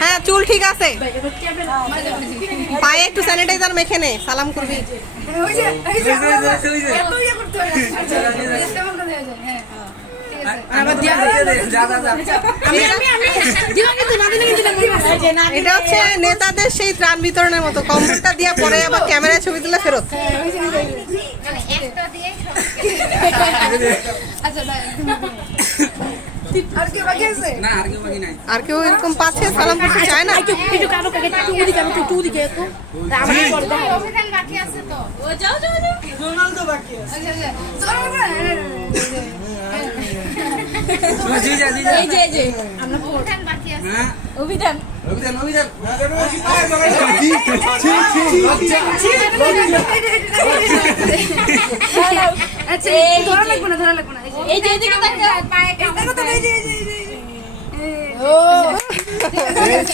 হ্যাঁ চুল ঠিক আছে, পায়ে একটু স্যানিটাইজার মেখে নে, সালাম করবি। এটা হচ্ছে নেতাদের সেই ত্রাণ বিতরণের মতো, কম্পিউটার দিয়ে পরে আবার ক্যামেরায় ছবি তুলে ফেরত। আর কেউ এরকম পাচ্ছে সালাম করতে চায় না? অভিধান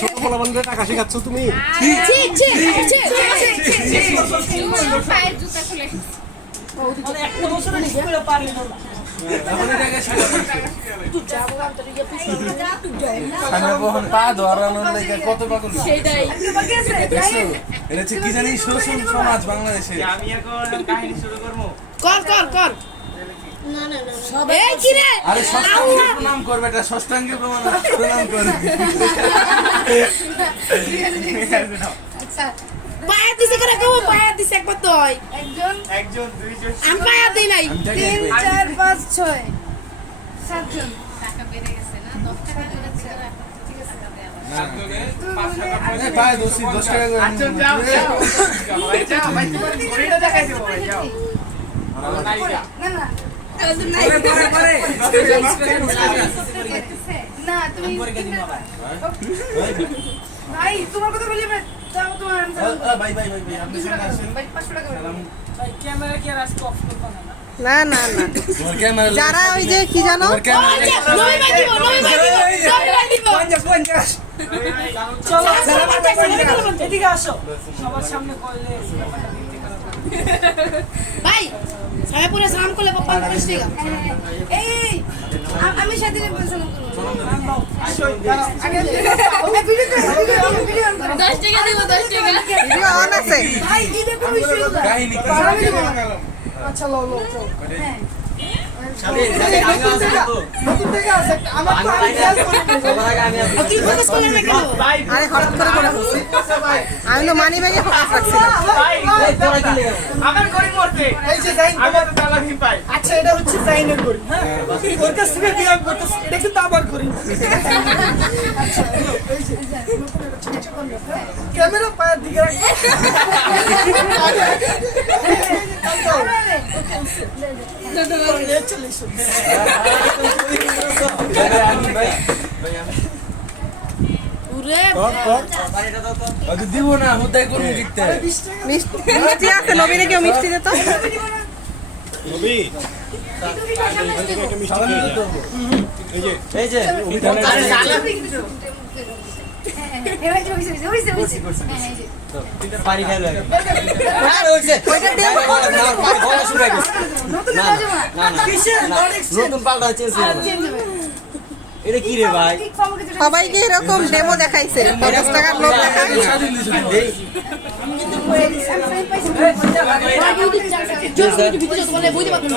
ছোট বলা বন্ধ টাকা শিখাচ্ছ তুমি? কি জানি শোষণ সমাজ বাংলাদেশে। আমি এখন কাহিনী শুরু করবো। আরে ষষ্ঠাঙ্গে প্রণাম করবে, এটা ষষ্ঠাঙ্গে প্রণাম করবে। পায়া দিছে করে কেউ পায়া দিছে একবার তো হয় একজন দুইজন আমি পায়া দেই নাই 3 4 5 6 7 জন। টাকা বেড়ে গেছে না, 10 টাকা করে ছিল, এখন ঠিক আছে পায়ে 10 টাকা করে। আচ্ছা যাও ভাই যাও ভাই, তোমার ঘড়িটা দেখাই দেবো ভাই, যাও। না না না তুমি ভাই তোমার কথা বলি আমরা যাও তোমার ভাই আপনি সামনে আসেন। ভাই 500 টাকা ভাই ক্যামেরা কি আর আজকে অফ করব না? না না না, তোমার ক্যামেরা যারা ওই যে কি জানো নই ভাই দিব চলো এদিকে আসো, সবার সামনে করলে ভাই সাহেব পুরো সালাম করলে 50 টাকা এই আমি সাথে সালাম করব। আগে ভিডিও 10 টাকা দেব, 10 টাকা। ভিডিও অন আছে। ভাই এই দেখো বিষয় কাহিনী কি? আচ্ছা লো চল। হ্যাঁ কি ফোকাস করলে না কেন ভাই আরে হঠাৎ করে করে হচ্ছে, আমি তো মানি ব্যাগে ফোকাস রাখছিলাম। ভাই আমার ঘড়ি মরতে এই যে জাইন, আমি তো তালা ভিন পাই। আচ্ছা এটা হচ্ছে জাইনের ঘড়ি, হ্যাঁ ওর কাছ থেকে বিয়াম করতেছি, এটা কিন্তু আমার ঘড়ি। আচ্ছা এই যে ক্যামেরা পায়ের দিকে রাখ। পুরো দিব না, হুদাই করবো কিতে। মিষ্টি আছে, নবীনে কেউ মিষ্টি দিত? নবী একটা মিষ্টি খেয়ে যা। এই যে পানি খাইলো ওইটা দেব নতুন পাল্টা চেয়েছিল এটা কি রে ভাই? সবাইকে এরকম ডেমো দেখাইছে, 50 টাকার লোক দেখায়। জোর করে ভিডিও তোমালে বুঝতে পারছো